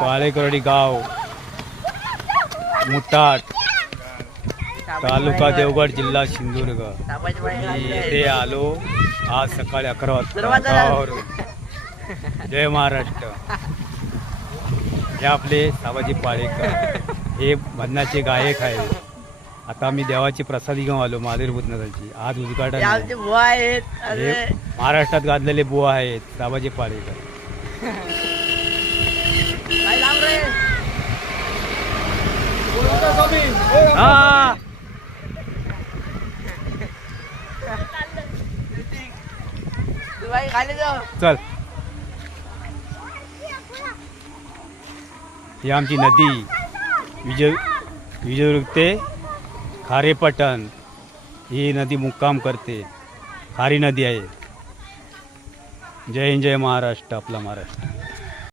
पाळेकरवाडी गाव मुठाट तालुका देवगड जिल्हा सिंधुदुर्ग इथे आलो आज सकाळी 11 वाजता। जय महाराष्ट्र। हे आपले साबाजी पाळेकर हे भजनाचे गायक आहेत। आता आम्ही देवाची प्रसादी घेऊन आलो महादेव भूतनाथांची। आज उद्घाटन आहे। महाराष्ट्रात गाजलेले बुवा आहेत साबाजी पाळेकर। हा चल ही आमची नदी विजयदुर्ग ते खारेपटण ही नदी मुक्काम करते। खारी नदी आहे। जय हिंद जय महाराष्ट्र आपला महाराष्ट्र।